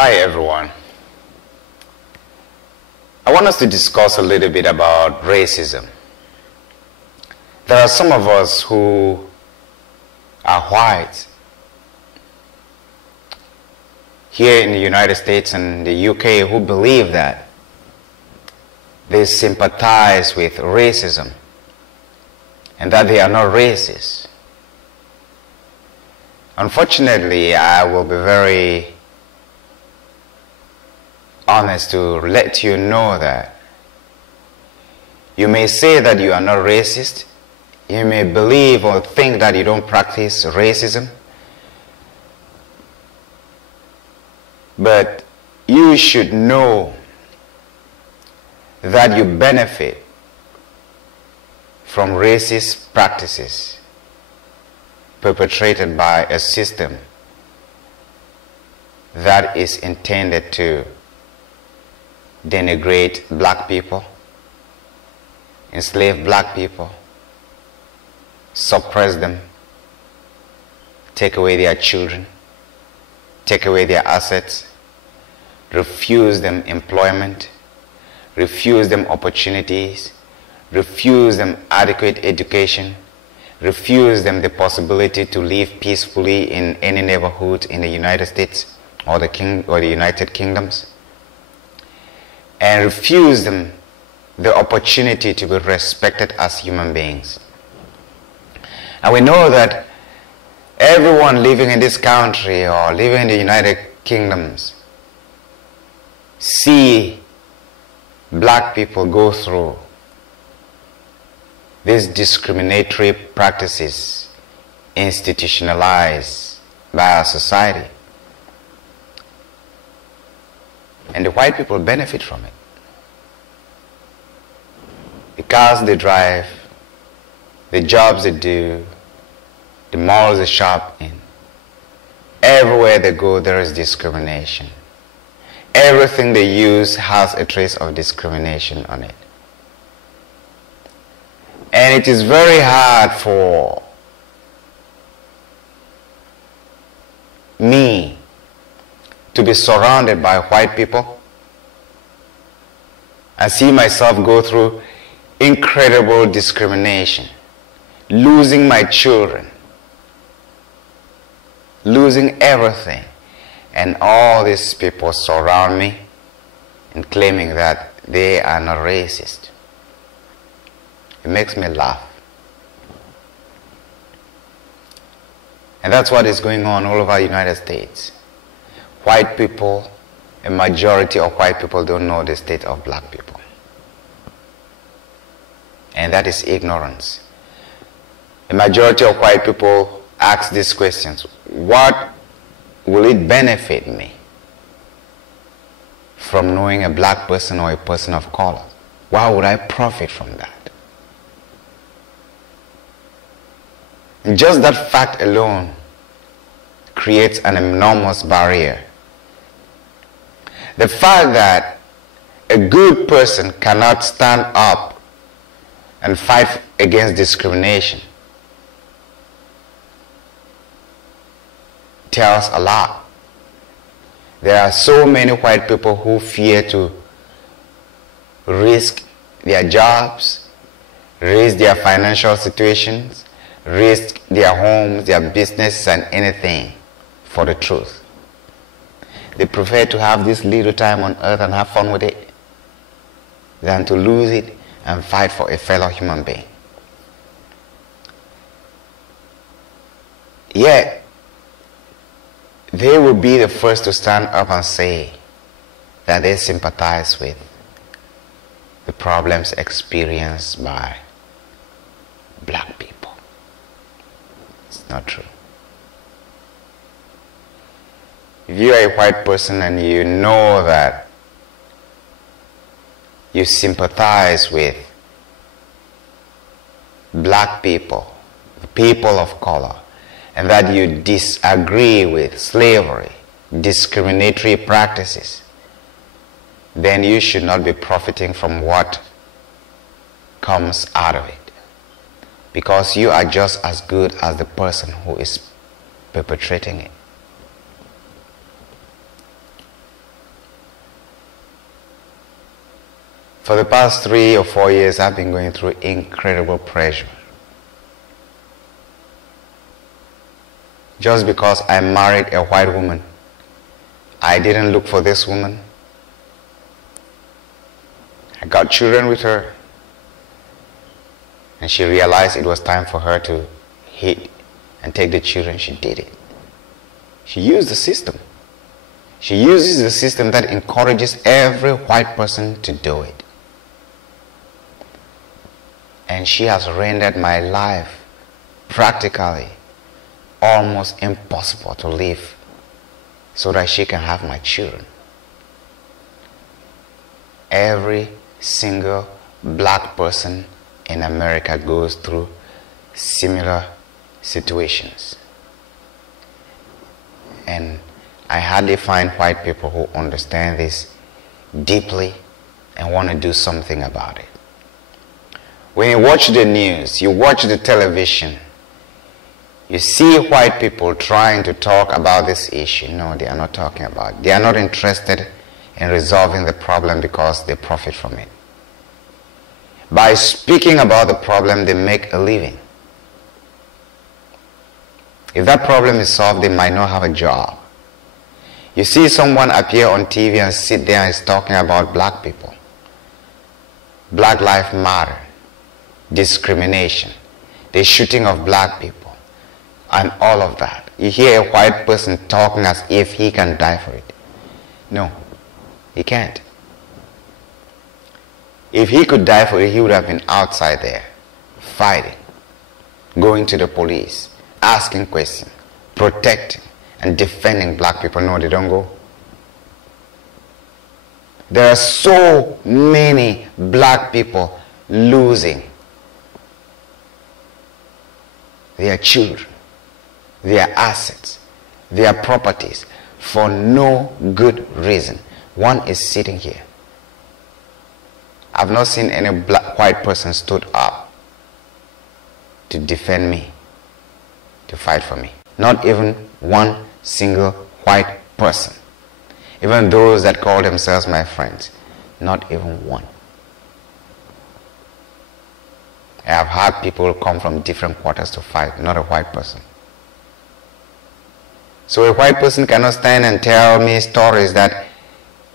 Hi everyone. I want us to discuss a little bit about racism. There are some of us who are white here in the United States and the UK who believe that they sympathize with racism and that they are not racist. Unfortunately, I will be very honest to let you know that you may say that you are not racist, you may believe or think that you don't practice racism, but you should know that you benefit from racist practices perpetrated by a system that is intended to denigrate black people, enslave black people, suppress them, take away their children, take away their assets, refuse them employment, refuse them opportunities, refuse them adequate education, refuse them the possibility to live peacefully in any neighborhood in the United States or the United Kingdoms, and refuse them the opportunity to be respected as human beings. And we know that everyone living in this country or living in the United Kingdoms see black people go through these discriminatory practices institutionalized by our society. And the white people benefit from it. The cars they drive, the jobs they do, the malls they shop in. Everywhere they go, there is discrimination. Everything they use has a trace of discrimination on it. And it is very hard for me to be surrounded by white people and see myself go through incredible discrimination, losing my children, losing everything, and all these people surround me and claiming that they are not racist. It makes me laugh. And that's what is going on all over the United States. White people, a majority of white people don't know the state of black people. And that is ignorance. A majority of white people ask these questions: what will it benefit me from knowing a black person or a person of color? Why would I profit from that? And just that fact alone creates an enormous barrier. The fact that a good person cannot stand up and fight against discrimination tells a lot. There are so many white people who fear to risk their jobs, risk their financial situations, risk their homes, their business, and anything for the truth. They prefer to have this little time on earth and have fun with it than to lose it and fight for a fellow human being. Yet, they will be the first to stand up and say that they sympathize with the problems experienced by black people. It's not true. If you are a white person and you know that you sympathize with black people, people of color, and that you disagree with slavery, discriminatory practices, then you should not be profiting from what comes out of it, because you are just as good as the person who is perpetrating it. For the past 3 or 4 years, I've been going through incredible pressure. Just because I married a white woman, I didn't look for this woman. I got children with her, and she realized it was time for her to hit and take the children. She did it. She used the system. She uses the system that encourages every white person to do it. And she has rendered my life practically almost impossible to live so that she can have my children. Every single black person in America goes through similar situations. And I hardly find white people who understand this deeply and want to do something about it. When you watch the news, you watch the television, you see white people trying to talk about this issue. No, they are not talking about it. They are not interested in resolving the problem because they profit from it. By speaking about the problem, they make a living. If that problem is solved, they might not have a job. You see someone appear on TV and sit there and is talking about black people. Black Lives Matter, discrimination, the shooting of black people, and all of that. You hear a white person talking as if he can die for it. No, he can't. If he could die for it, he would have been outside there, fighting, going to the police, asking questions, protecting and defending black people. No, they don't go. There are so many black people losing their children, their assets, their properties for no good reason. One is sitting here. I've not seen any white person stood up to defend me, to fight for me. Not even one single white person. Even those that call themselves my friends, not even one. I have had people come from different quarters to fight, not a white person. So a white person cannot stand and tell me stories that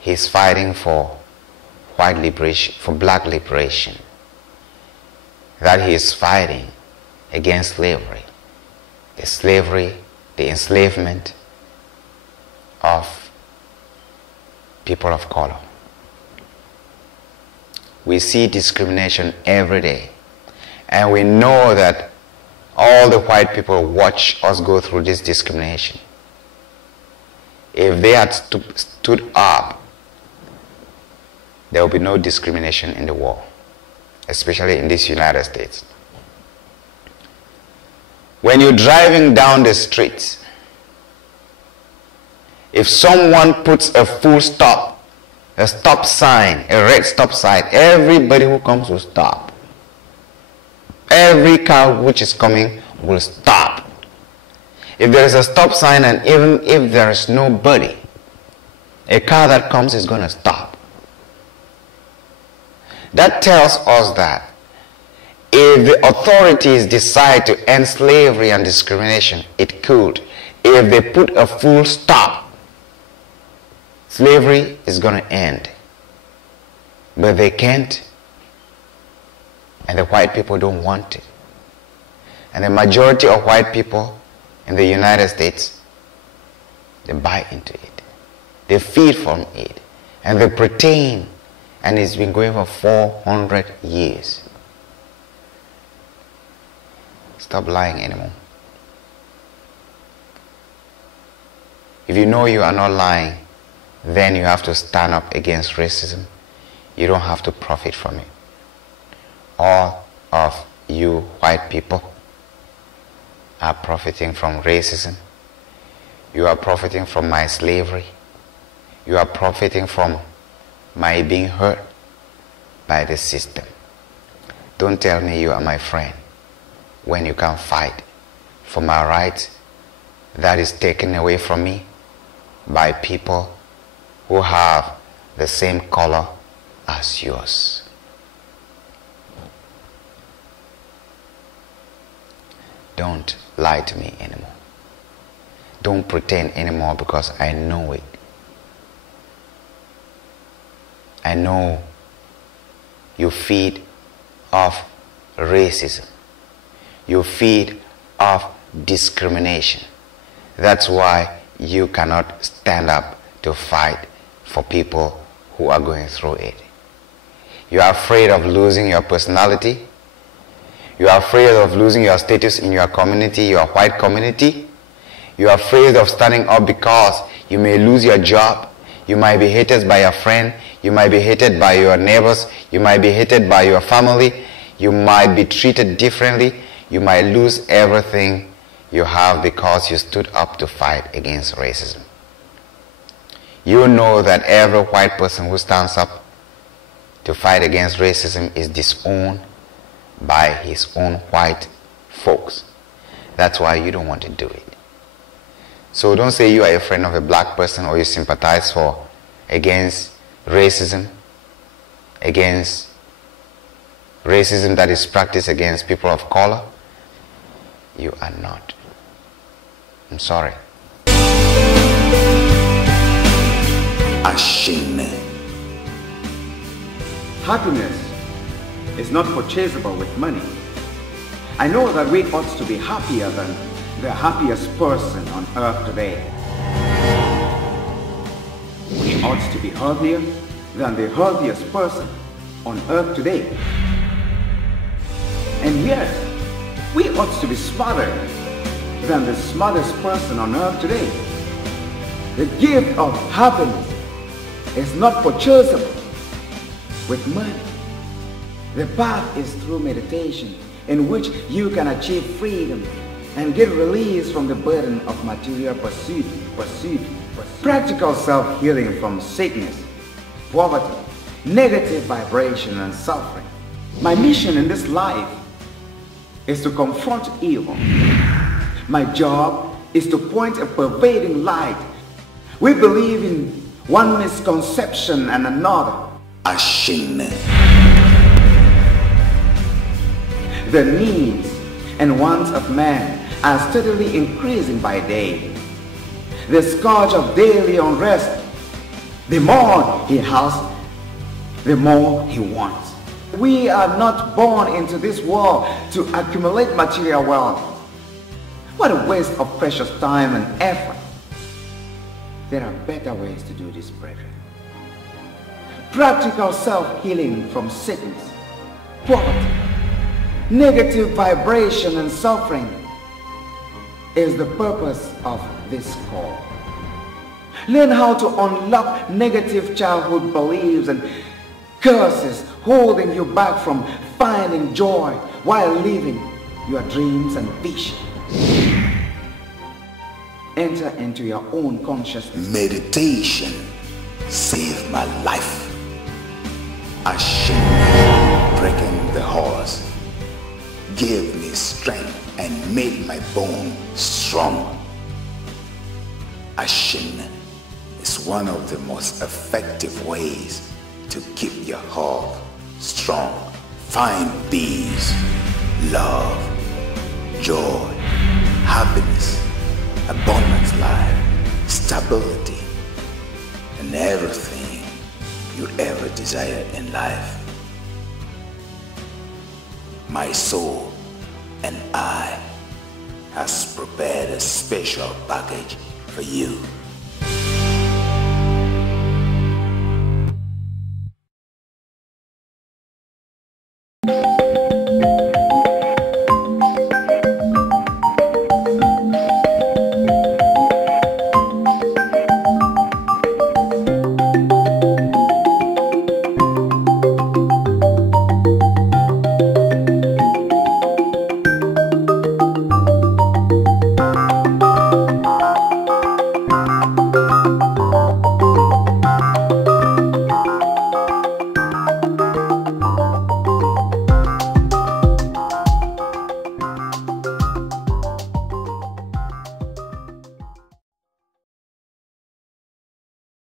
he's fighting for white liberation, for black liberation, that he is fighting against slavery, the enslavement of people of color. We see discrimination every day, and we know that all the white people watch us go through this discrimination. If they had stood up, there will be no discrimination in the world, especially in this United States. When you're driving down the street, if someone puts a full stop, a stop sign, a red stop sign, everybody who comes will stop. Every car which is coming will stop. If there is a stop sign, and even if there is nobody, a car that comes is going to stop. That tells us that if the authorities decide to end slavery and discrimination, it could. If they put a full stop, slavery is going to end. But they can't, and the white people don't want it. And the majority of white people in the United States, they buy into it. They feed from it. And they pretend. And it's been going for 400 years. Stop lying anymore. If you know you are not lying, then you have to stand up against racism. You don't have to profit from it. All of you white people are profiting from racism. You are profiting from my slavery. You are profiting from my being hurt by the system. Don't tell me you are my friend when you can't fight for my rights that is taken away from me by people who have the same color as yours. Don't lie to me anymore. Don't pretend anymore, because I know it. I know you feed off racism. You feed off discrimination. That's why you cannot stand up to fight for people who are going through it. You are afraid of losing your personality. You are afraid of losing your status in your community, your white community. You are afraid of standing up because you may lose your job. You might be hated by your friend. You might be hated by your neighbors. You might be hated by your family. You might be treated differently. You might lose everything you have because you stood up to fight against racism. You know that every white person who stands up to fight against racism is disowned by his own white folks. That's why you don't want to do it. So don't say you are a friend of a black person or you sympathize against racism that is practiced against people of color. You are not. I'm sorry. Ashamed. Happiness is not purchasable with money. I know that we ought to be happier than the happiest person on earth today. We ought to be healthier than the healthiest person on earth today. And yet, we ought to be smarter than the smartest person on earth today. The gift of happiness is not purchasable with money. The path is through meditation, in which you can achieve freedom and get release from the burden of material pursuit. Practical self-healing from sickness, poverty, negative vibration, and suffering. My mission in this life is to confront evil. My job is to point a pervading light. We believe in one misconception and another. Ashamed. The needs and wants of man are steadily increasing by day. The scourge of daily unrest, the more he has, the more he wants. We are not born into this world to accumulate material wealth. What a waste of precious time and effort. There are better ways to do this, brethren. Practical self-healing from sickness, poverty, negative vibration, and suffering is the purpose of this call. Learn how to unlock negative childhood beliefs and curses holding you back from finding joy while living your dreams and visions. Enter into your own consciousness. Meditation saved my life. Ashamed, breaking the horse, gave me strength and made my bone strong. Ashamed is one of the most effective ways to keep your heart strong. Find peace, love, joy, happiness, abundant life, stability, and everything you ever desire in life. My soul and I has prepared a special package for you.